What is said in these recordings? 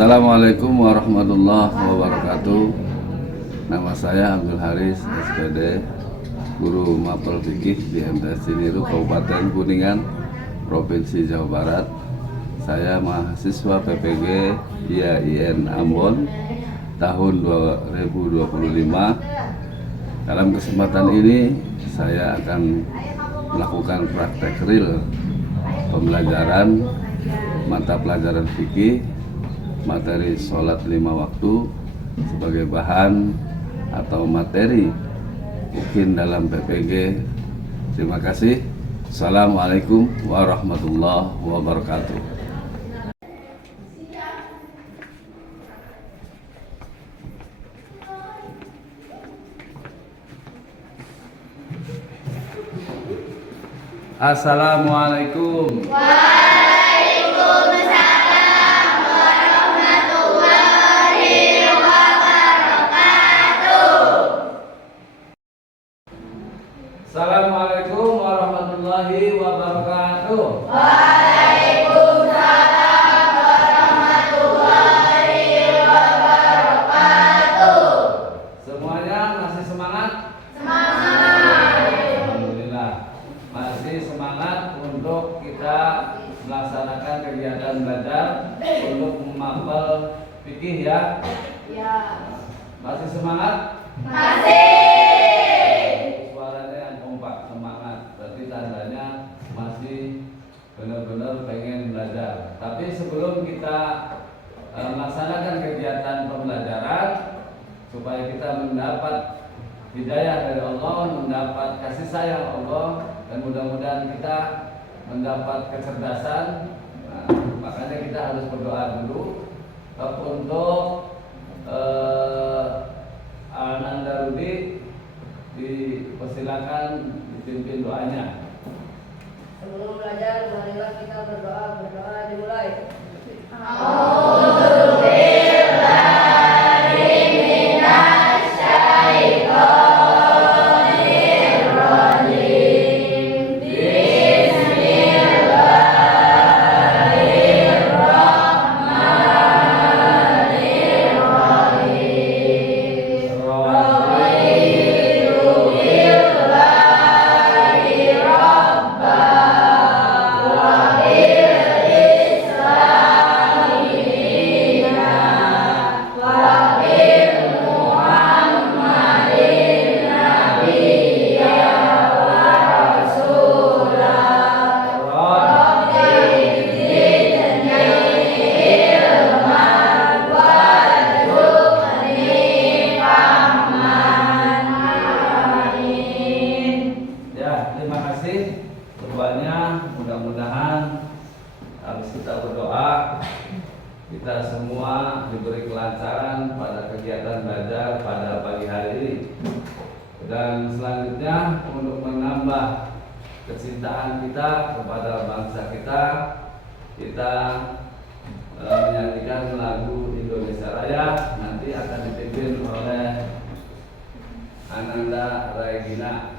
Assalamualaikum warahmatullahi wabarakatuh. Nama saya Abdul Haris, SPD, Guru Mapel Fikih di MTS Ciniru, Kabupaten Kuningan, Provinsi Jawa Barat. Saya mahasiswa PPG IAIN Ambon tahun 2025. Dalam kesempatan ini saya akan melakukan praktek real pembelajaran mata pelajaran fikih materi sholat 5 waktu sebagai bahan atau materi mungkin dalam PPG. Terima kasih. Assalamualaikum warahmatullahi wabarakatuh. Assalamualaikum. Assalamualaikum warahmatullahi wabarakatuh. Waalaikumsalam warahmatullahi wabarakatuh. Semuanya masih semangat? Semangat. Alhamdulillah. Masih semangat untuk kita melaksanakan kegiatan belajar untuk memapel fikih ya? Ya. Masih semangat? Masih. Semangat, berarti tandanya masih benar-benar pengen belajar. Tapi sebelum kita melaksanakan kegiatan pembelajaran supaya kita mendapat hidayah dari Allah, mendapat kasih sayang Allah, dan mudah-mudahan kita mendapat kecerdasan. Nah, makanya kita harus berdoa dulu untuk Ananda Rudi. Dipersilakan dipimpin doanya. Sebelum belajar, marilah kita berdoa. Berdoa dimulai. Mudah-mudahan habis kita berdoa, kita semua diberi kelancaran pada kegiatan belajar pada pagi hari ini. Dan selanjutnya untuk menambah kecintaan kita kepada bangsa kita, kita menyanyikan lagu Indonesia Raya. Nanti akan dipimpin oleh Ananda Regina.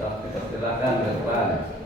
Kita silakan ke depan.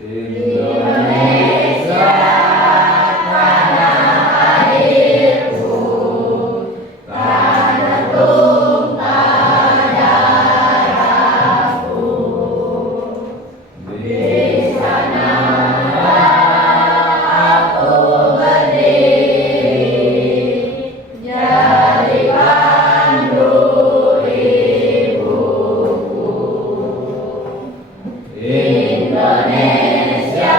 Indonesia tanah airku, tanah tumpah darahku. Di sana aku berdiri, jadi pandu ibuku. Indonesia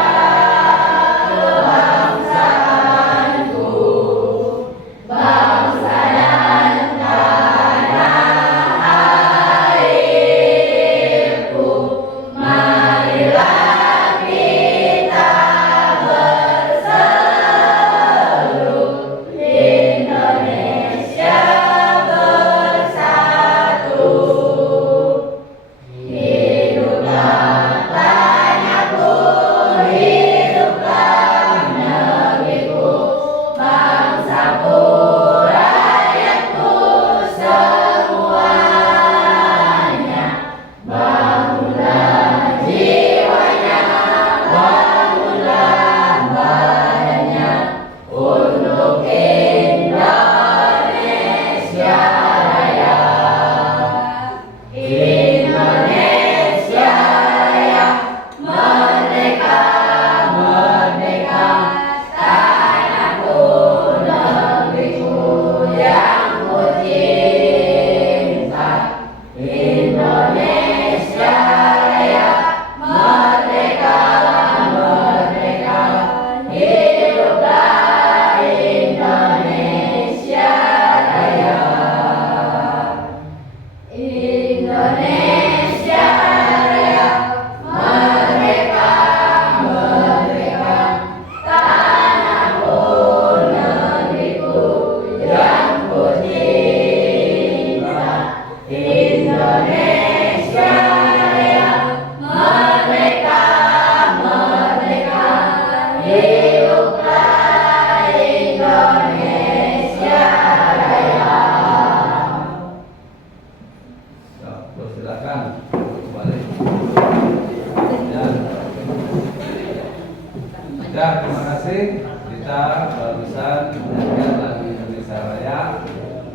Ya, terima kasih. Kita barusan mendengar lagu Indonesia Raya.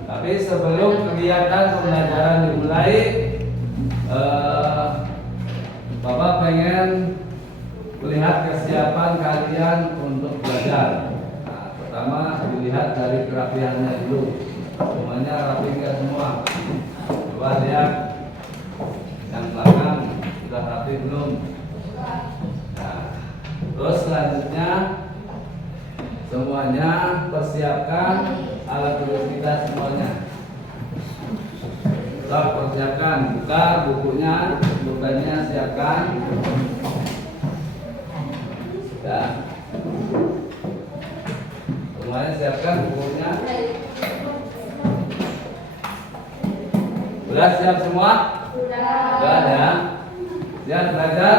Tapi sebelum kegiatan pembelajaran dimulai, Bapak pengen melihat kesiapan kalian untuk belajar. Nah, pertama dilihat dari kerapiannya dulu. Semuanya rapi nggak semua? Coba lihat yang belakang sudah rapi belum? Nah, terus selanjutnya semuanya persiapkan alat tulis kita semuanya. Kita persiapkan, buka bukunya siapkan. Ya. Semuanya siapkan bukunya. Sudah siap semua? Sudah ya. Siap belajar?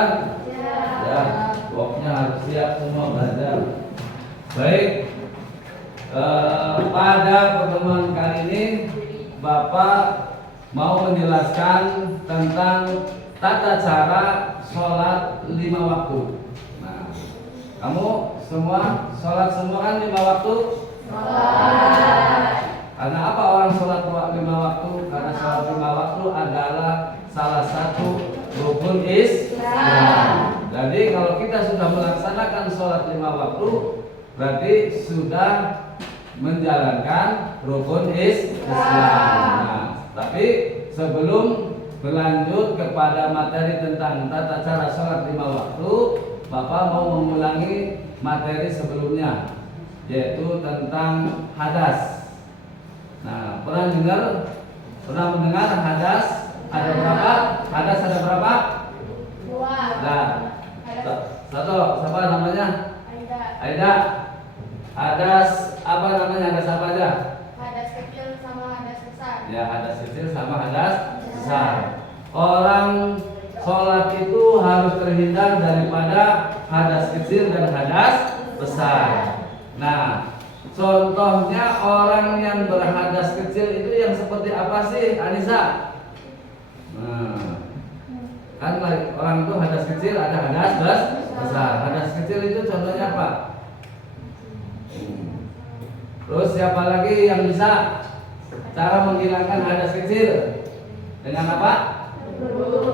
Ya. Pokoknya harus siap semua belajar. Baik. Pada pertemuan kali ini Bapak mau menjelaskan tentang tata cara sholat 5 waktu. Nah, kamu semua sholat semua kan 5 waktu? Karena apa orang sholat 5 waktu? Karena sholat 5 waktu adalah salah satu rukun Islam. Jadi kalau kita sudah melaksanakan sholat 5 waktu, berarti sudah menjalankan rukun Islam. Nah, tapi sebelum berlanjut kepada materi tentang tata cara sholat 5 waktu, Bapak mau mengulangi materi sebelumnya, yaitu tentang hadas. Nah, pernah mendengar hadas ada berapa? Hadas ada berapa? 2. Nah, satu, siapa namanya? Aida. Hadas apa namanya? Hadas apa aja? Hadas kecil sama hadas besar. Ya, hadas kecil sama hadas besar. Orang sholat itu harus terhindar daripada hadas kecil dan hadas besar. Nah, contohnya orang yang berhadas kecil itu yang seperti apa sih, Anissa? Nah, kan orang itu hadas kecil, ada hadas besar. Hadas kecil itu contohnya apa? Terus siapa lagi yang bisa cara menghilangkan hadas kecil? Dengan apa?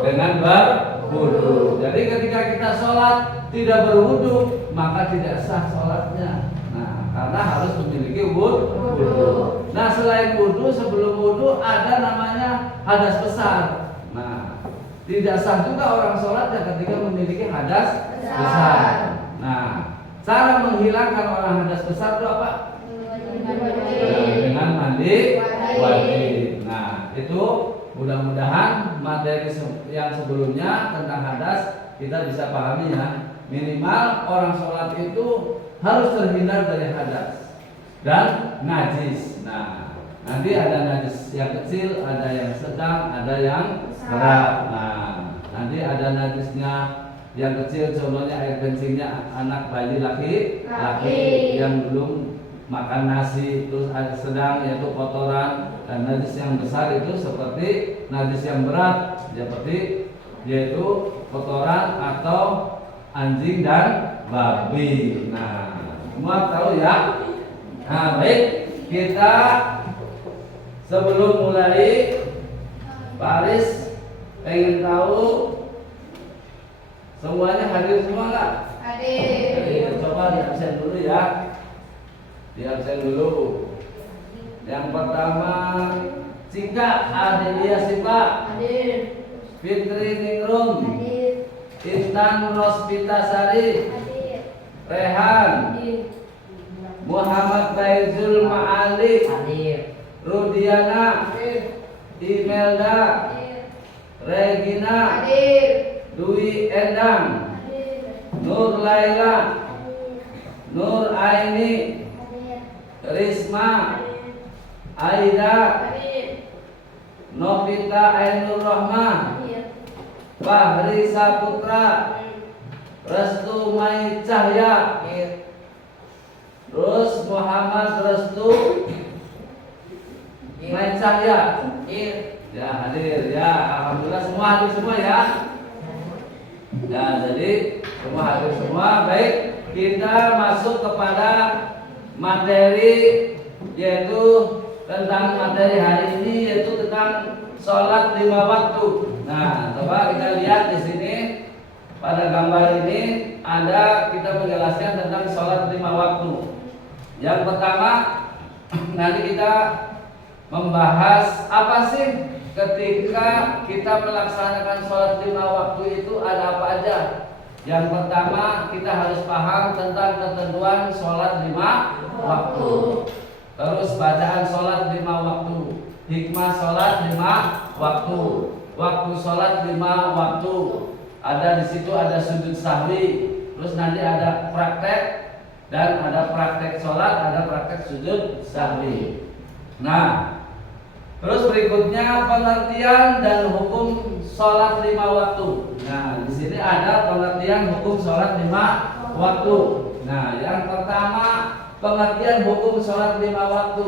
Dengan berwudu. Jadi ketika kita sholat tidak berwudu, maka tidak sah sholatnya. Nah, karena harus memiliki wudu. Nah, selain wudu, sebelum wudu ada namanya hadas besar. Nah, tidak sah juga orang sholatnya ketika memiliki hadas besar. Nah, cara menghilangkan orang hadas besar itu apa? Dengan mandi wajib. Nah, itu mudah-mudahan materi yang sebelumnya tentang hadas kita bisa pahami ya. Minimal orang sholat itu harus terhindar dari hadas dan najis. Nah, nanti ada najis yang kecil, ada yang sedang, ada yang berat. Nah, nanti ada najisnya yang kecil, contohnya air kencingnya anak bayi laki yang belum makan nasi, terus ada sedang yaitu kotoran, dan najis yang besar itu seperti najis yang berat seperti yaitu kotoran atau anjing dan babi. Nah, semua tahu ya. Nah, baik, kita sebelum mulai, Pak Aris pengen tahu semuanya hadir semua nggak? Hadir. Coba di absen dulu ya. Di absen dulu. Yang pertama, Cika Adelia Sipa. Hadir. Fitri Ningrum. Hadir. Intan Rospitasari. Hadir. Rehan. Hadir. Muhammad Faizul Ma'ali. Hadir. Rudiana. Hadir. Imelda. Hadir. Regina. Hadir. Dwi Endang. Hadir. Nur Laila. Hadir. Nur Aini. Hadir. Risma. Aida. Hadir. Novita Ainur Rahman. Hadir. Fahri Saputra. Restu Mai Cahya. Terus Muhammad Restu Mai Cahya. Ya, hadir ya. Alhamdulillah semua hadir semua ya. Ya, jadi Semua hadir semua. Baik, kita masuk kepada materi, yaitu tentang materi hari ini, yaitu tentang sholat 5 waktu. Nah, coba kita lihat di sini pada gambar ini ada kita menjelaskan tentang sholat 5 waktu. Yang pertama, nanti kita membahas apa sih ketika kita melaksanakan sholat 5 waktu itu ada apa aja. Yang pertama, kita harus paham tentang ketentuan sholat 5 waktu. Terus bacaan sholat 5 waktu, hikmah sholat 5 waktu, waktu sholat 5 waktu. Ada di situ ada sujud sahwi, terus nanti ada praktek dan ada praktek sholat, ada praktek sujud sahwi. Nah, terus berikutnya pengertian dan hukum sholat 5 waktu. Nah, di sini ada pengertian hukum sholat 5 waktu. Nah, yang pertama pengertian hukum sholat 5 waktu.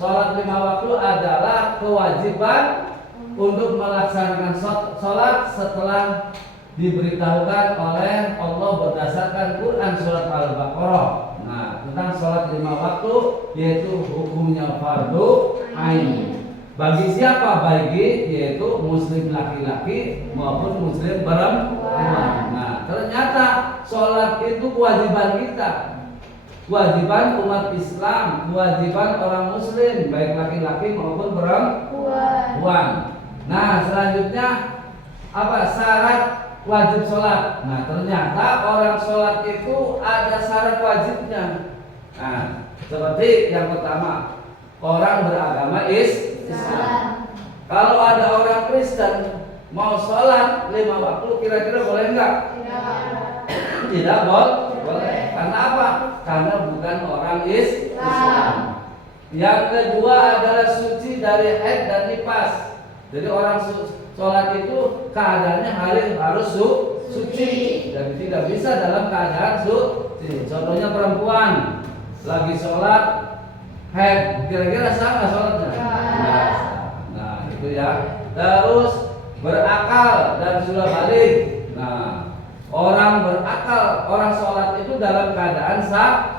Sholat 5 waktu adalah kewajiban untuk melaksanakan sholat setelah diberitahukan oleh Allah berdasarkan Quran surat Al-Baqarah. Nah, tentang sholat 5 waktu yaitu hukumnya fardu ain. Bagi siapa? Bagi yaitu muslim laki-laki maupun muslim perempuan. Nah, ternyata sholat itu kewajiban kita, kewajiban umat Islam, kewajiban orang muslim baik laki-laki maupun perempuan. Nah, selanjutnya apa syarat wajib sholat? Nah, ternyata orang sholat itu ada syarat wajibnya. Nah, seperti yang pertama, orang beragama Islam. Kalau ada orang Kristen mau sholat 5 waktu, kira-kira boleh enggak? Tidak boleh. Karena apa? Karena bukan orang Islam. Yang kedua adalah suci dari haid dan nifas. Jadi orang sholat itu keadaannya harus suci dan tidak bisa dalam keadaan suci. Contohnya perempuan lagi sholat haid, kira-kira sah nggak sholatnya? Nah, itu ya. Terus berakal dan sudah balik. Nah, orang berakal, orang sholat itu dalam keadaan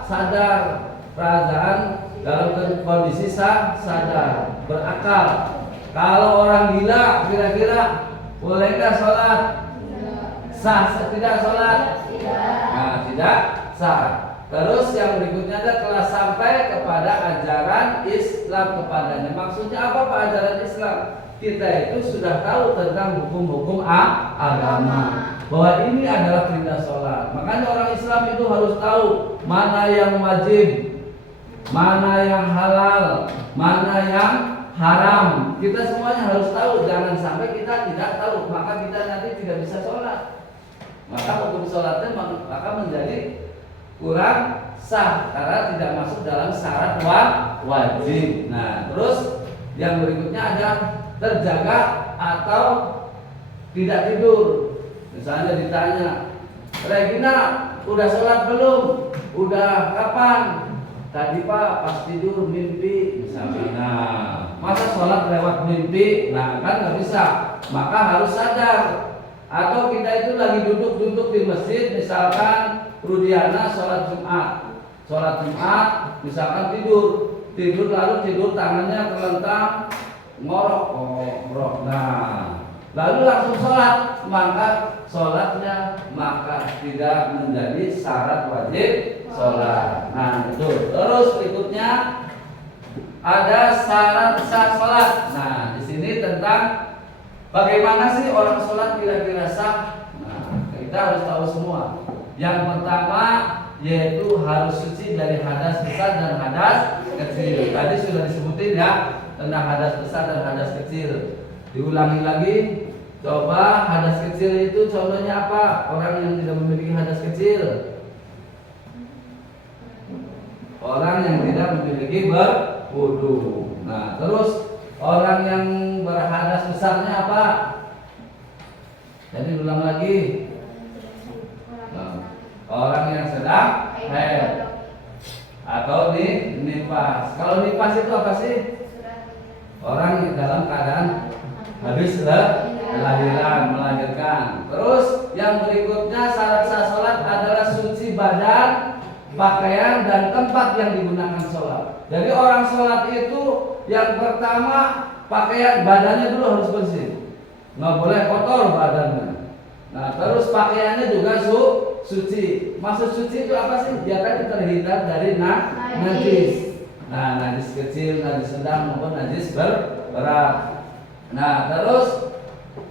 sadar, perasaan dalam kondisi sadar, berakal. Kalau orang gila, kira-kira boleh nggak sholat? Sah, tidak sholat? Nah, tidak sah. Terus yang berikutnya ada telah sampai kepada ajaran Islam kepadanya. Maksudnya apa Pak ajaran Islam? Kita itu sudah tahu tentang hukum-hukum agama, bahwa ini adalah perintah sholat. Makanya orang Islam itu harus tahu mana yang wajib, mana yang halal, mana yang haram. Kita semuanya harus tahu. Jangan sampai kita tidak tahu, maka kita nanti tidak bisa sholat. Maka hukum sholatnya maka menjadi kurang sah karena tidak masuk dalam syarat wajib. Nah, terus yang berikutnya ada terjaga atau tidak tidur. Misalnya ditanya, Regina udah sholat belum? Udah kapan? Tadi Pak pas tidur mimpi misalnya. Nah, masa sholat lewat mimpi? Nah, kan nggak bisa. Maka harus sadar. Atau kita itu lagi duduk-duduk di masjid, misalkan Rudiana sholat Jumat, misalkan tidur lalu tidur tangannya terlentang ngorok. Nah, lalu langsung sholat, maka sholatnya maka tidak menjadi syarat wajib sholat. Nah, itu. Terus berikutnya ada syarat sah sholat. Nah, di sini tentang bagaimana sih orang sholat kira-kira sah. Nah, kita harus tahu semua. Yang pertama yaitu harus suci dari hadas besar dan hadas kecil. Tadi sudah disebutin ya tentang hadas besar dan hadas kecil. Diulangi lagi. Coba hadas kecil itu contohnya apa? Orang yang tidak memiliki hadas kecil. Orang yang tidak memiliki berwudu. Nah, terus orang yang berhadas besarnya apa? Jadi ulang lagi. Orang yang sedang haid atau nifas. Kalau nifas itu apa sih? Orang yang dalam keadaan habis melahirkan. Terus yang berikutnya syarat sah sholat adalah suci badan, pakaian dan tempat yang digunakan sholat. Jadi orang sholat itu yang pertama pakaian badannya dulu harus bersih, nggak boleh kotor badannya. Nah terus pakaiannya juga suci. Maksud suci itu apa sih? Dia kan terhindar dari najis. Nah najis kecil, najis sedang maupun najis berat. Nah terus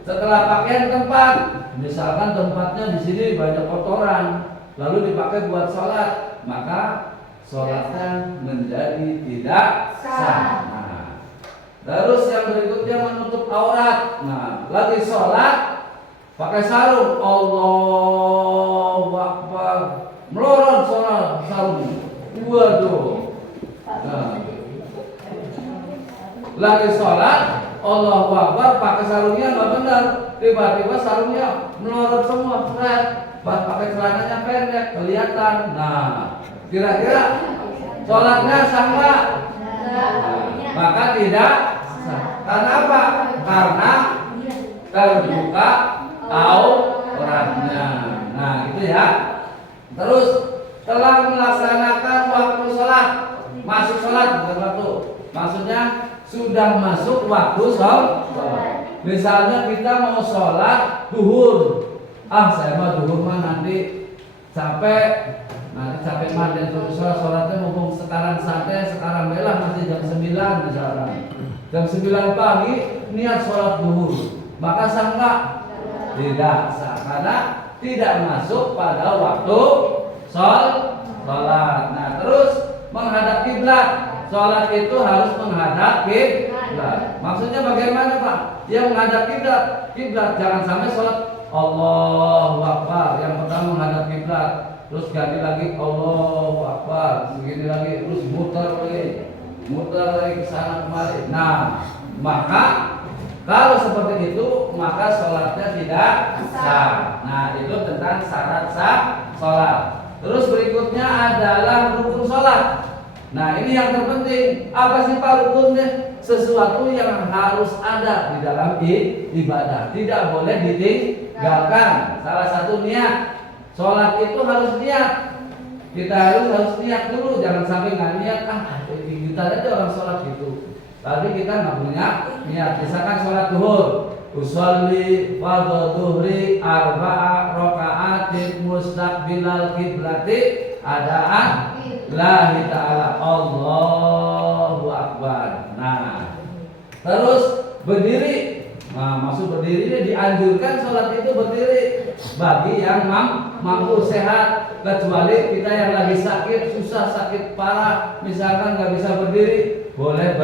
setelah pakaian tempat, misalkan tempatnya di sini banyak kotoran, lalu dipakai buat sholat, maka sholatnya menjadi tidak sah. Nah, terus yang berikutnya menutup aurat. Nah, lagi sholat pakai sarung, Allahu Akbar, melorot sholat sarung. Waduh. Nah, lagi sholat, Allahu Akbar, pakai sarungnya nggak benar, tiba-tiba sarungnya melorot semua, pakai celananya pendek, kelihatan. Nah, kira-kira sholatnya sah nggak? Maka tidak sah. Karena apa? Karena terbuka auratnya. Nah, itu ya. Terus telah melaksanakan waktu sholat, masuk sholat bukan waktu. Maksudnya sudah masuk waktu sholat. Misalnya kita mau sholat duhur, saya mah duhur mah nanti capek mandi sholatnya mumpung sekarang santai, sekarang belah masih jam 9 misalkan. Jam 9 pagi niat sholat duhur, maka sah nggak? Tidak sah, karena tidak masuk pada waktu sholat. Nah terus menghadap kiblat. Sholat itu harus menghadap kiblat. Maksudnya bagaimana Pak? Yang menghadap kiblat jangan sampai sholat Allahu Akbar, yang pertama menghadap kiblat, terus ganti lagi Allahu Akbar, begini lagi, terus muter lagi ke sana kemari. Nah, maka kalau seperti itu maka sholatnya tidak sah. Nah, itu tentang syarat sah sholat. Terus berikutnya adalah rukun sholat. Nah, ini yang terpenting. Apa sih Pak rukunnya? Sesuatu yang harus ada di dalam ibadah, tidak boleh ditinggalkan. Salah satu niat. Sholat itu harus niat. Kita harus niat dulu, jangan sampai nggak niat. Kita aja orang sholat gitu, tapi kita nggak punya niat. Misalkan sholat duhur, usolli fardhu duhri arba'a raka'atin mustaqbilal kiblati adaan lillahi ta'ala, Allahu Akbar. Nah, terus berdiri. Nah, maksud berdiri dianjurkan sholat itu berdiri bagi yang mampu sehat, kecuali kita yang lagi sakit, susah, sakit parah, misalkan nggak bisa berdiri, boleh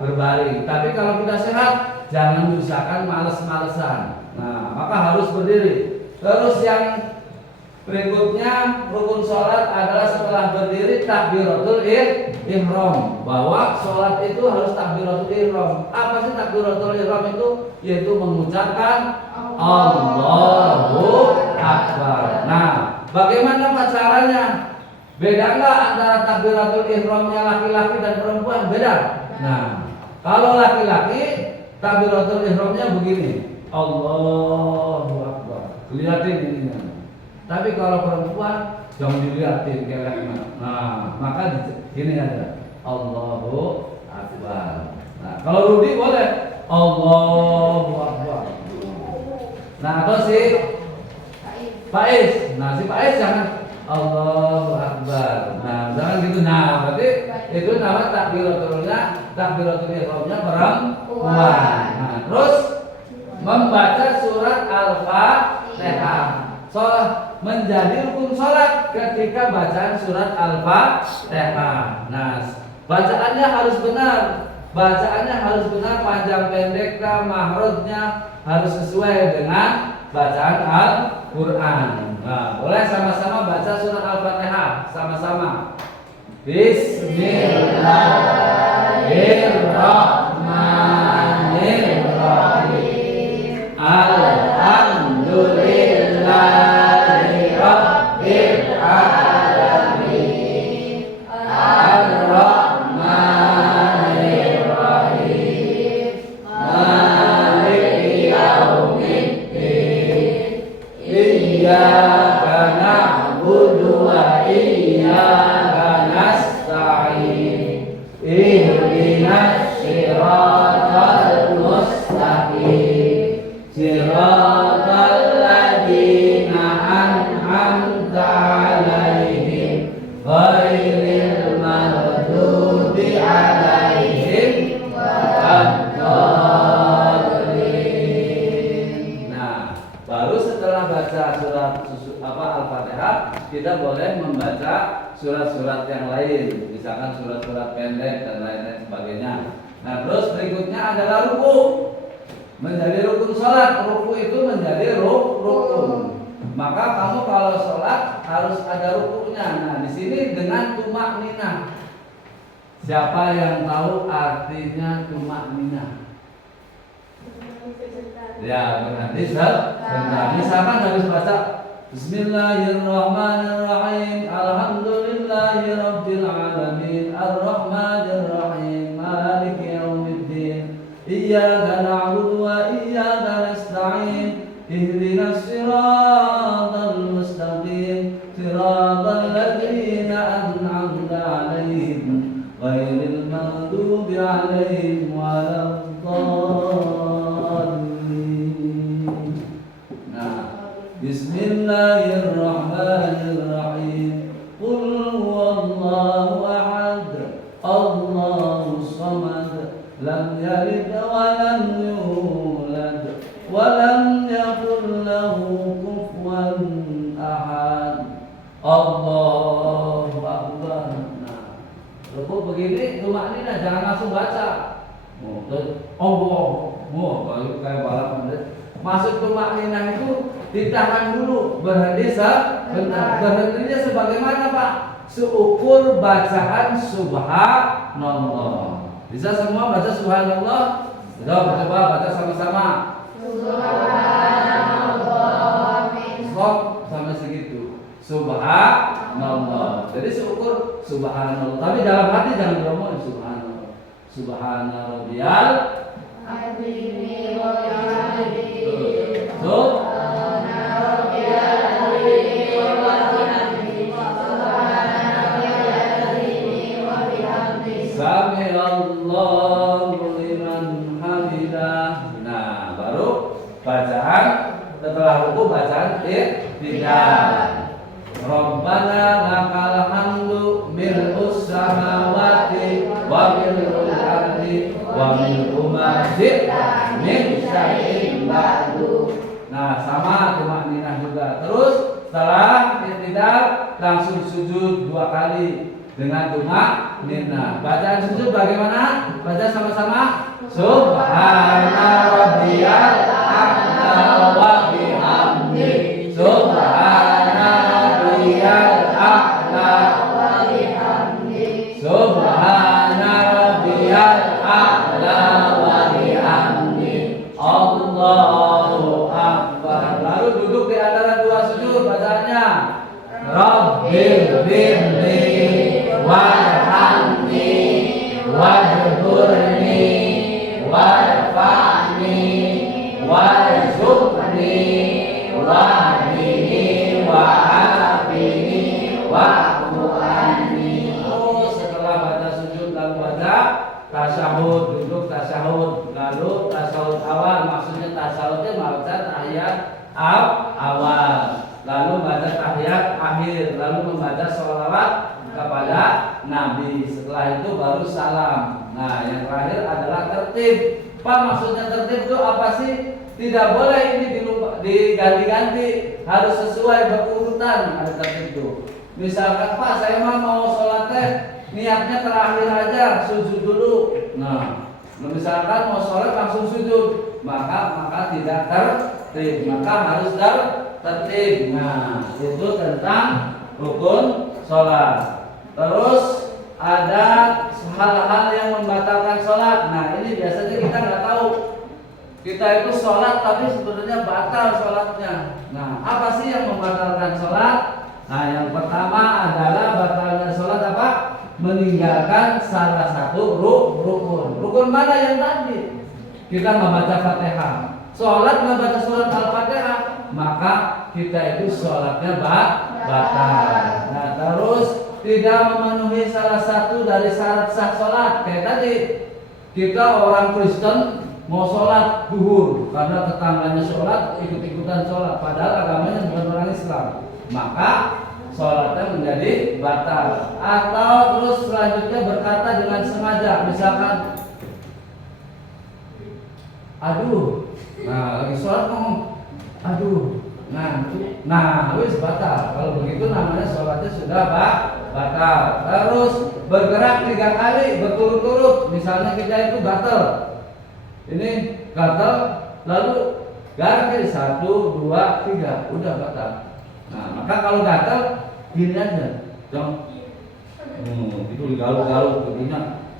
berbaring. Tapi kalau kita sehat, jangan usahakan males-malesan. Nah, maka harus berdiri. Terus yang berikutnya rukun sholat adalah setelah berdiri takbiratul ihram. Bahwa sholat itu harus takbiratul ihram. Apa sih takbiratul ihram itu? Yaitu mengucapkan Allahu Akbar. Nah, bagaimana Pak caranya? Beda nggak antara takbiratul ihramnya laki-laki dan perempuan? Beda. Nah, kalau laki-laki takbiratul ihramnya begini, Allahu Akbar, lihatin ininya. Tapi kalau perempuan jangan dilihatin keleknya. Nah, maka gini aja, Allahu Akbar. Nah, kalau Rudi boleh Allahu Akbar. Nah, atau si Faiz. Nah, si Faiz jangan Allahu Akbar. Nah, jangan gitu. Nah, berarti itu nama takbiratul ihramnya perempuan. Nah, terus membaca surat Al-Fatihah. Menjadi rukun sholat ketika bacaan surat Al-Fatihah. Nah, bacaannya harus benar. Bacaannya harus benar, panjang pendeknya, mahrojnya harus sesuai dengan bacaan Al-Quran. Nah, boleh sama-sama baca surat Al-Fatihah sama-sama. Bismillahirrahmanirrahim. Alhamdulillahi Rabbil Alamin. Ar-Rahmanir Rahim. Maliki Yaumiddin. boleh membaca surat-surat yang lain, misalkan surat-surat pendek dan lain-lain sebagainya. Nah, terus berikutnya adalah ruku. Menjadi rukun sholat, ruku itu menjadi rukun. Maka kamu kalau sholat harus ada rukunya. Nah, di sini dengan tumak ninah. Siapa yang tahu artinya tumak ninah? Ya, berhenti sebentar. Misalkan harus baca Bismillahirrahmanirrahim. Alhamdulillahirabbil alamin. Arrahmanirrahim. Maliki yaumiddin. Iyyaka na'budu wa iyyaka nasta'in. Ihdinas siratal mustaqim. Siratal ladzina an'amta 'alaihim ghairil maghdubi 'alaihim waladdallin. Nah, Bismillahirrahmanirrahim. Qul huwallahu ahad. Allahus samad. Lam yalid wa lam yulad wa lam yakul lahu kufuwan ahad. Allahu akbar. Nah, ruku begini tumak ninah, jangan langsung baca. Baru kayak balap. Masuk tumak ninah itu ditahan dulu, berhenti sebentar. Berhentinya sebagaimana, Pak? Seukur bacaan subhanallah. Bisa semua baca subhanallah? Coba baca sama-sama. Subhanallah. Stop sampai segitu. Subhanallah. Jadi seukur subhanallah. Tapi dalam hati jangan ngomong subhanallah. Subhanarabbiyal Azim wa bihamdihi. Subhanarabbiyal Azim wa bihamdihi. Subhanarabbiyal azim wa bihamdihi. Sami'allahu liman hamidah. Nah, baru bacaan setelah ruku bacaan i'tidal. Rabbana lakal hamdu mil'us samawati wa mil'ul ardi wa mil'u ma syi'ta min syai'in ba'du. Nah, sama tumak ninah juga. Terus setelah i'tidal langsung sujud 2 kali dengan tumak ninah. Bacaan sujud bagaimana? Baca sama-sama. Subhana rabbiyal a'la wa bihamdi. Subhana rabbiyal a'la Wa bihamdihi. Subhana rabbiyal a'la wa bihamdi. Allahu akbar. Lalu duduk di antara 2 sujud bacaannya. Rabbil birni warhamni wajburni warfa'ni warzuqni wahdini wa'afini wa'fu'ani. Oh, setelah baca sujud lalu baca tasyahud, duduk tasyahud, lalu tasyahud awal, maksudnya tasyahudnya baca tahiyat awal, lalu baca tahiyat akhir, lalu membaca sholawat kepada Nabi. Setelah itu baru salam. Nah, yang terakhir adalah tertib. Pak, maksudnya tertib itu apa sih? Tidak boleh ini diganti-ganti, harus sesuai berurutan. Ada tertib itu. Misalkan, Pak, saya mau sholat teh, niatnya terakhir aja, sujud dulu. Nah, misalkan mau sholat langsung sujud, maka tidak tertib, maka harus tertib. Nah, itu tentang rukun sholat. Terus ada hal-hal yang membatalkan sholat. Nah, ini biasanya kita nggak tahu. Kita itu sholat tapi sebenarnya batal sholatnya. Nah, apa sih yang membatalkan sholat? Nah, yang pertama adalah batalnya sholat apa? Meninggalkan salah satu rukun. Rukun mana yang tadi? Kita membaca Fatihah. Sholat membaca surat Al-Fatihah, maka kita itu sholatnya batal. Nah, terus tidak memenuhi salah satu dari syarat sah sholat. Kayak tadi, kita orang Kristen mau sholat duhur karena tetangganya sholat, ikut-ikutan sholat, padahal agamanya bukan orang Islam, maka sholatnya menjadi batal. Atau terus selanjutnya berkata dengan sengaja, misalkan aduh, nah lagi sholat ngomong aduh, ngantuk. Nah, wis batal. Kalau begitu namanya sholatnya sudah batal. Terus bergerak 3 kali berturut-turut. Misalnya kita itu gatel. Ini gatel, lalu garak kiri 1, 2, 3, udah batal. Nah, maka kalau gatel gini aja, dong. Itu digaluh-galuh begini.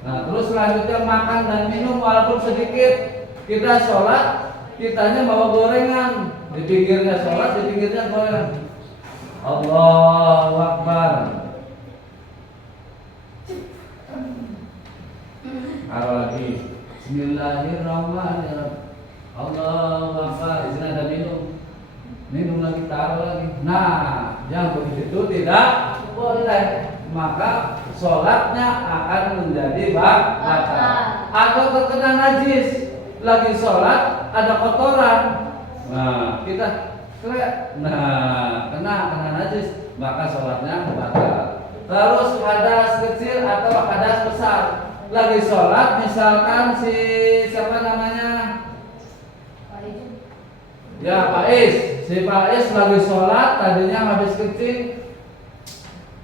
Nah, terus selanjutnya makan dan minum walaupun sedikit. Kita sholat, kitanya bawa gorengan. Di pinggirnya sholat, di pinggirnya gorengan. Allahu Akbar. Taruh lagi. Bismillahirrahmanirrahim. Allahu Akbar. Di sini ada minum. Minum lagi, taruh lagi. Nah, yang begitu tidak boleh. Maka sholatnya akan menjadi batal. Atau terkena najis. Lagi sholat ada kotoran. Nah, kita kena najis, maka sholatnya batal. Terus hadas kecil atau hadas besar. Lagi sholat, misalkan si siapa namanya? Ya, Pak Is. Si Pak Is lagi sholat, tadinya habis kencing,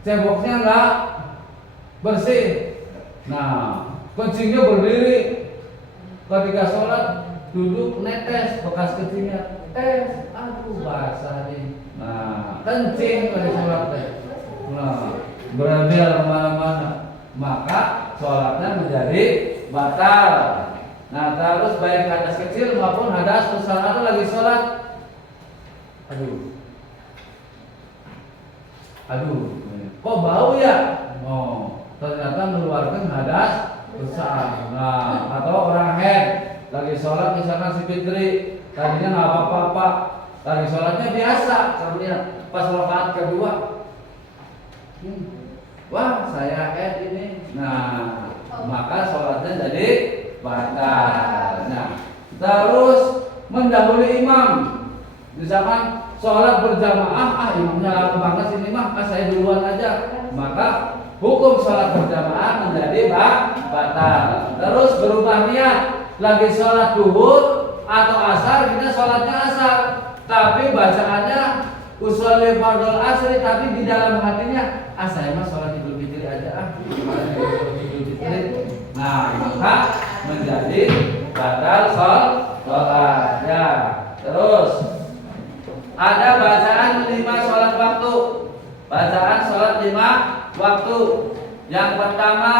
ceboknya enggak bersih. Nah, kencingnya berdiri. Ketika sholat duduk netes bekas kencingnya. Aduh basah nih. Nah, kencing lagi sholat teh. Nah, berambil kemana-mana. Maka sholatnya menjadi batal. Nah, terus baik hadas kecil maupun hadas besar. Atau lagi sholat, aduh, kok bau ya? Oh, ternyata mengeluarkan hadas besar. Nah, atau orang head lagi sholat, misalkan si Fitri tadinya nggak apa-apa, lagi sholatnya biasa, kemudian pas rakaat kedua, wah saya head ini. Nah, maka sholatnya jadi batal. Nah, terus mendahului imam, misalkan sholat berjamaah, imamnya lama banget sini mah, saya duluan aja, maka hukum sholat berjamaah menjadi batal. Terus berubah niat, lagi sholat duhur atau asar, kita sholatnya asar, tapi bacaannya usolli fardhol asri, tapi di dalam hatinya, saya mah sholat Idul Fitri aja, Nah, maka menjadi batal sholat. Ya, terus ada bacaan 5 sholat waktu. Bacaan sholat 5 waktu. Yang pertama,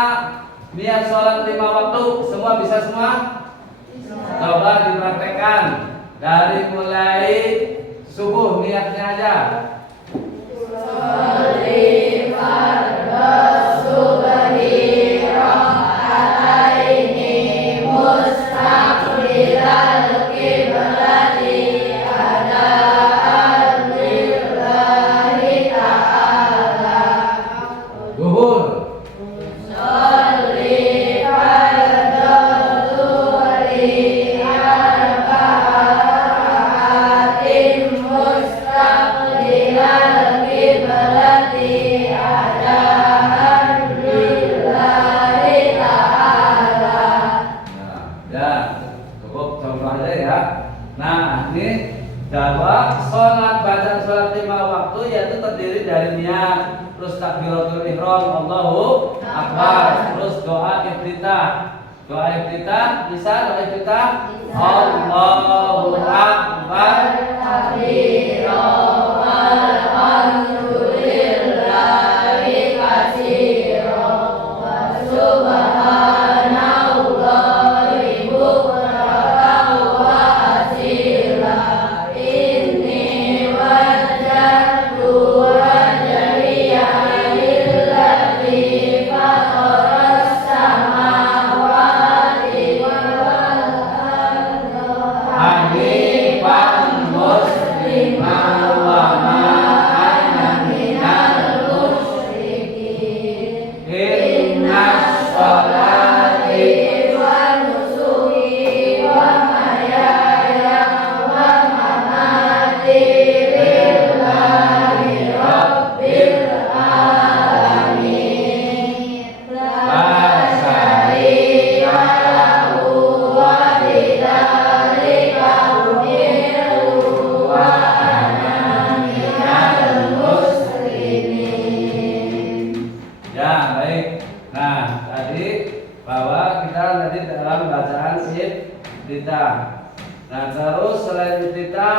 niat sholat 5 waktu. Semua bisa semua? Coba dipraktekkan. Dari mulai subuh niatnya aja. Sholli fardhu subhi raka'ataini mustaqbilal qiblati adaan lillahi ta'ala. Zuhur. Sholli fardhu zuhri arba'atin mustaqbilal qiblati adaan lillahi ta'ala. Ya, cukup contoh aja ya. Nah, ini jawab sholat, bacaan sholat 5 waktu yaitu terdiri dari niat, terus takbiratul ihram, Allahu Akbar, terus doa iftitah. Doa iftitah bisa doa iftitah Allahu Akbar Kabira walhamdulillahi katsira wa subhanallahi bukratan wa asila. Inni wajjahtu wajhiya lillati fataras samawati wal arda hanifan musliman wa ma ana minal musyrikin. Innas sholati wa nusuki wa mahyaya wa mamati lillahi rabbil alamin. La syarika lahu wa bidzalika umirtu wa ana baik. Nah, tadi bahwa kita tadi dalam bacaan iftitah. Nah, terus selain iftitah,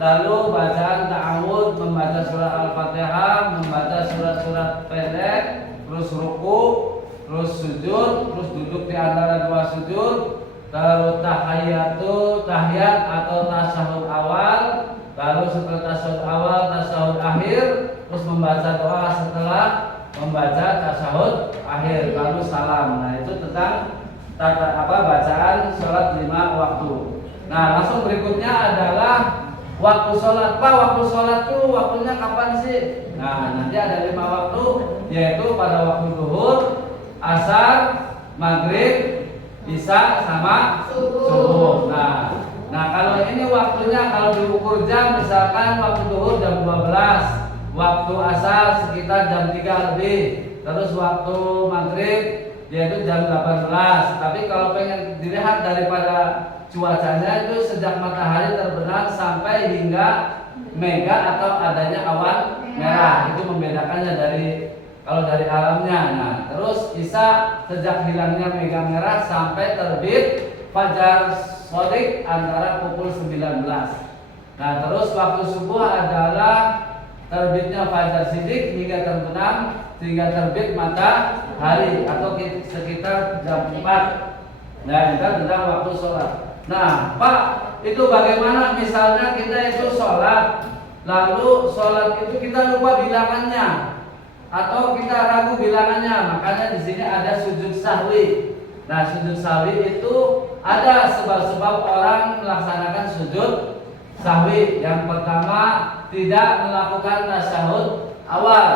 lalu bacaan ta'awud, membaca surah Al-Fatihah, membaca surat-surat pendek, terus ruku, terus sujud, terus duduk di antara dua sujud, lalu tahiyat atau tasyahud awal, lalu setelah tasyahud awal, tasyahud akhir, terus membaca doa setelah membaca tasyahud akhir, lalu salam. Nah, itu tentang bacaan sholat 5 waktu. Nah, langsung berikutnya adalah waktu sholat. Pak, waktu sholat tuh waktunya kapan sih? Nah, nanti ada 5 waktu, yaitu pada waktu zuhur, asar, maghrib, isya, sama subuh. Nah, kalau ini waktunya kalau diukur jam, misalkan waktu zuhur jam 12, waktu asar sekitar jam 3 lebih, terus waktu maghrib yaitu jam 18. Tapi kalau pengen dilihat daripada cuacanya itu sejak matahari terbenam sampai hingga mega atau adanya awan merah, itu membedakannya kalau dari alamnya. Nah, terus isya sejak hilangnya mega merah sampai terbit fajar shadiq antara pukul 19. Nah, terus waktu subuh adalah terbitnya fajar shadiq hingga terbenam sehingga terbit matahari atau sekitar jam 4. Nah, itu tentang waktu sholat. Nah, Pak, itu bagaimana misalnya kita itu sholat, lalu sholat itu kita lupa bilangannya atau kita ragu bilangannya, makanya di sini ada sujud sahwi. Nah, sujud sahwi itu ada sebab-sebab orang melaksanakan sujud sahwi. Yang pertama, tidak melakukan tasyahud awal.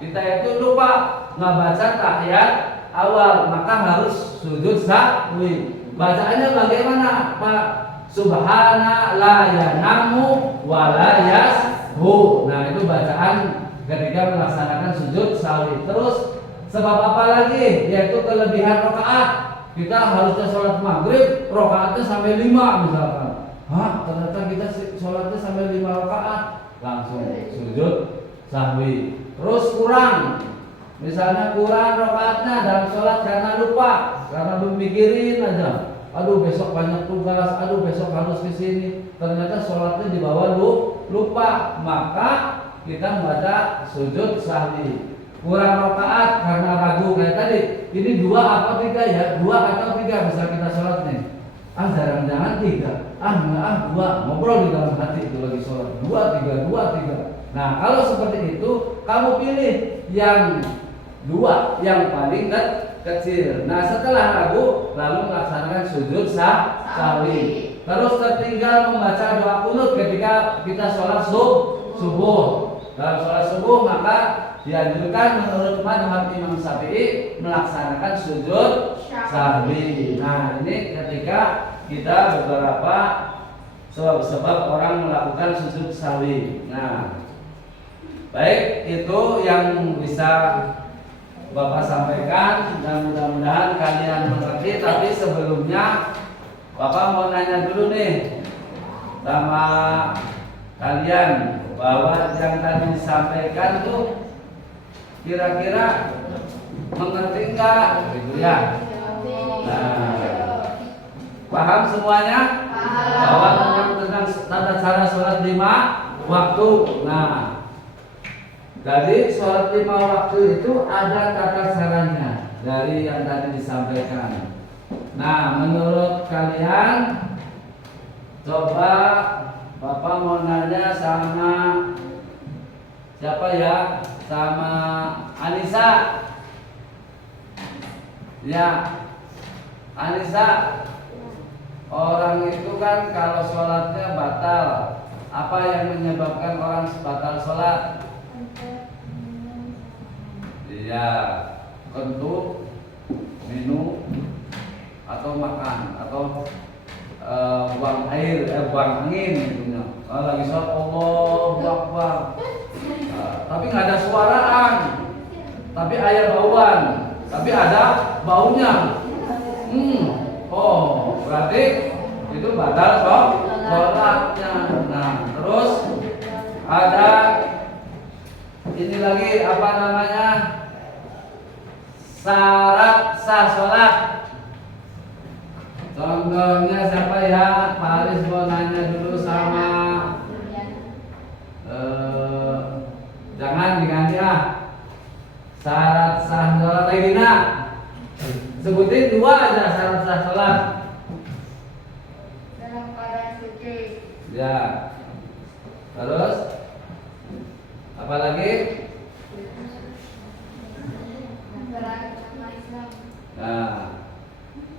Kita itu lupa ngebaca tahiyat awal, maka harus sujud sahwi. Bacaannya bagaimana, Pak? Subhana la yanamu wa la yashu. Nah, itu bacaan ketika melaksanakan sujud sahwi. Terus sebab apa lagi? Yaitu kelebihan rakaat. Kita harusnya sholat maghrib rakaatnya sampai 5 misalkan. Ternyata kita sholatnya sampai 5 rakaat, langsung sujud sahwi. Terus kurang, misalnya kurang rakaatnya dalam sholat karena lupa, karena belum mikirin aja. Aduh, besok banyak tugas, aduh besok harus ke sini. Ternyata sholatnya di bawah lupa, maka kita membaca sujud sahwi. Kurang rakaat karena ragu kayak tadi. Ini 2 apa 3 ya? 2 atau 3 bisa kita sholat nih. Jangan-jangan 3. Enggak, 2. Ngobrol di dalam hati itu lagi sholat. 2, 3, 2, 3. Nah, kalau seperti itu, kamu pilih yang 2, yang paling kecil. Nah, setelah ragu, lalu melaksanakan sujud sahwi. Terus tertinggal membaca doa qunut ketika kita sholat subuh. Dalam sholat subuh maka dianjurkan menurut mazhab Imam Syafi'i melaksanakan sujud sahwi. Nah, ini ketika kita beberapa sebab orang melakukan sujud sahwi. Nah, baik, itu yang bisa Bapak sampaikan dan mudah-mudahan kalian mengerti. Tapi sebelumnya Bapak mau nanya dulu nih sama kalian bahwa yang tadi disampaikan tuh kira-kira mengerti enggak gitu ya? Nah, paham semuanya? Bahwa tentang tata cara sholat 5 waktu. Nah, dari sholat 5 waktu itu ada tata caranya dari yang tadi disampaikan. Nah, menurut kalian, coba Bapak mau nanya sama siapa ya? Sama Anissa. Ya, Anissa. Orang itu kan kalau sholatnya batal, apa yang menyebabkan orang batal sholat? Iya, kentut, minum, atau makan, atau buang air, buang angin gitu. Kalau lagi sholat Allahu Akbar, tapi nggak ada suaraan, tapi air bauan, tapi ada baunya. Oh, berarti itu batal sholatnya. Nah, terus ada ini lagi apa namanya? syarat sah sholat. Contohnya siapa ya? Pak Haris mau nanya dulu sama jangan diganti ah. Syarat sah sholat Regina. Sebutin 2 aja syarat sah sholat. Dalam keadaan suci. Ya. Terus apa lagi? Beragama Islam. Nah,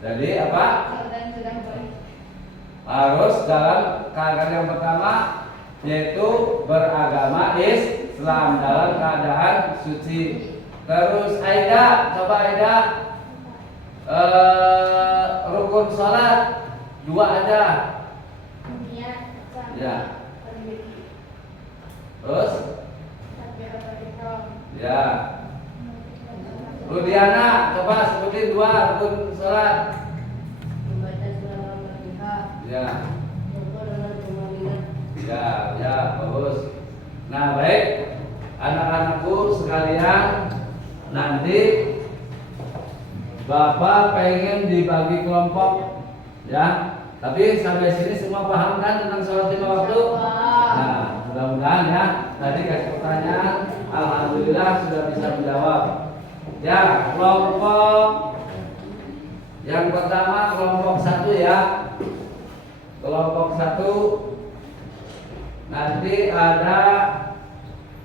jadi apa? Dan sudah baik. Harus dalam keadaan yang pertama yaitu beragama Islam dalam keadaan suci. Terus Aida, coba Aida rukun sholat 2 aja. Niat sama Ya. pendiri. Terus Takbiratul ihram. ya. Rudiana, coba sebutin 2 rukun sholat. Membaca surah Al-Fatihah. Ya. Rukun dengan tumanina. Ya, bagus. Nah, baik. Anak-anakku sekalian, nanti Bapak pengen dibagi kelompok, ya. Tapi sampai sini semua paham kan tentang sholat 5 waktu? Nah, mudah-mudahan ya. Tadi kasih pertanyaan, alhamdulillah sudah bisa menjawab. Ya, kelompok yang pertama kelompok 1 ya. Kelompok 1 nanti ada,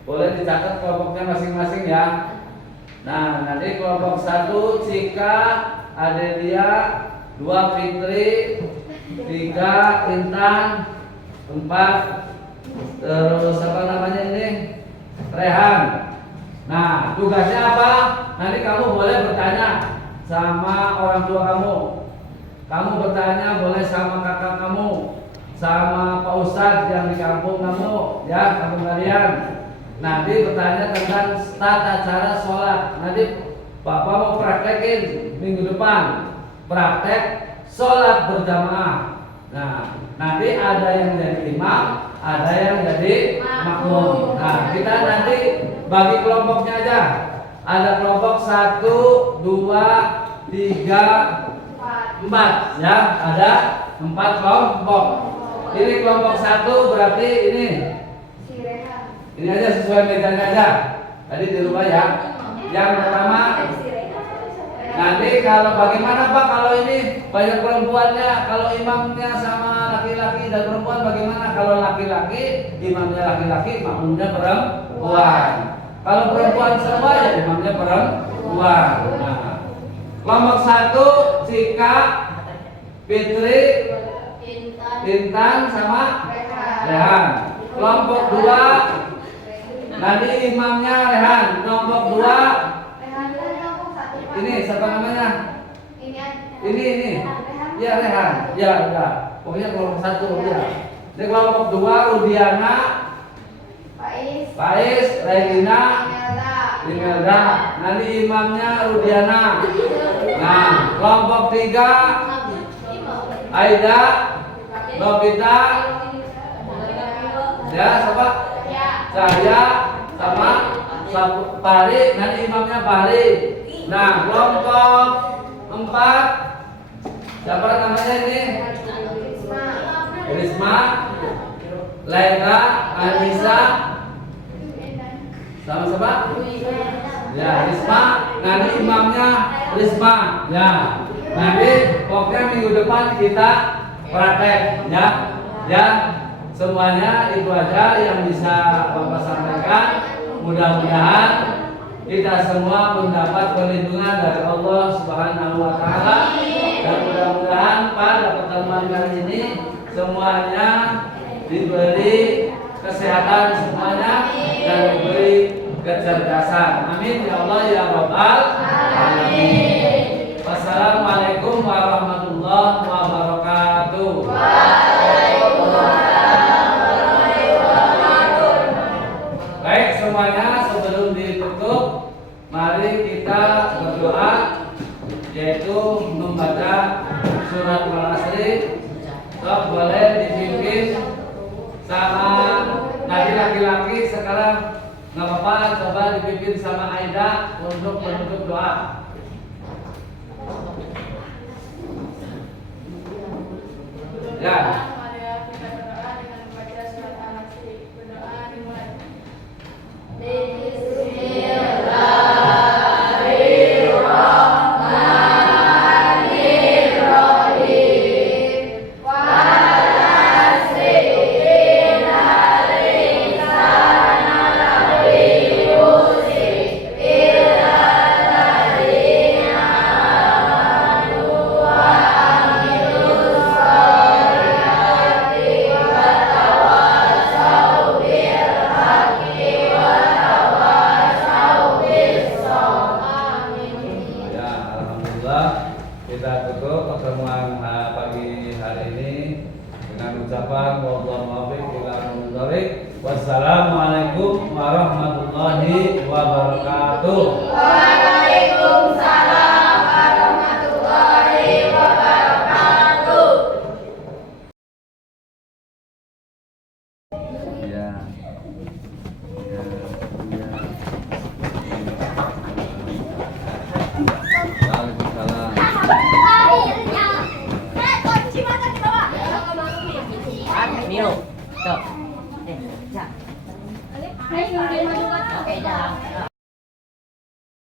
boleh dicatat kelompoknya masing-masing ya. Nah, nanti kelompok 1 Cika, Adelia, 2 Fitri, 3 Intan, 4 terus apa namanya ini? Rehan. Nah, tugasnya apa? Nanti kamu boleh bertanya sama orang tua kamu. Kamu bertanya boleh sama kakak kamu, sama Pak Ustadz yang di kampung kamu, ya, kampung kalian. Nanti bertanya tentang tata cara sholat. Nanti Bapak mau praktekin minggu depan, praktek sholat berjamaah. Nah, nanti ada yang jadi imam, ada yang jadi makmum. Nah, kita nanti bagi kelompoknya aja. Ada kelompok 1, 2, 3, 4 ya, ada 4 kelompok. Ini kelompok 1 berarti ini. Si Rehan. Ini aja sesuai mejanya aja. Tadi di rumah ya. Yang pertama, Si Rehan. nanti kalau bagaimana Pak kalau ini banyak perempuannya, kalau imamnya sama laki-laki dan perempuan bagaimana? Kalau laki-laki, imamnya laki-laki, makmumnya perempuan. Kalau perempuan semua ya imamnya perempuan. Nah, kelompok 1 Cika, Fitri, Intan sama Rehan. Kelompok 2 nanti imamnya Rehan. Kelompok 2 Rehan kan kelompok 1, Pak. ini siapa namanya? Ini aja. Ini. Rehan. Ya Rehan. Ya udah. Pokoknya kelompok 1 ya. Ini kelompok 2 Rudiana, Faiz, Regina, Imelda. Nanti imamnya Rudiana. Nah, kelompok 3 Aida, Novita, ya siapa? Saya sama Pari. Nanti imamnya Pari. Nah, kelompok 4 siapa namanya ini? Risma, Laila, Anissa, sama siapa? Ya, Risma. Nanti imamnya Risma. Ya. Nanti pokoknya minggu depan kita praktek ya. Ya, semuanya itu aja yang bisa Bapak sampaikan. Mudah-mudahan kita semua mendapat perlindungan dari Allah Subhanahu wa taala dan mudah-mudahan pada pertemuan kali ini semuanya diberi kesehatan semuanya dan diberi kecerdasan. Amin ya Allah ya Rabbal alamin. Wassalamualaikum warahmatullahi wabarakatuh. Baik semuanya, sebelum ditutup mari kita berdoa, yaitu membaca surat Al-Asri. Boleh dipimpin sama nanti laki-laki sekarang nggak apa-apa, coba dipimpin sama Aida untuk menutup doa. Ya. Marilah kita berdoa dengan membaca surat Al-Asr. Berdoa dimulai. Ya, alhamdulillah kita tutup pertemuan pagi hari ini dengan ucapan wallahu muwaffiq ila aqwamit thoriq. Wassalamualaikum warahmatullahi wabarakatuh.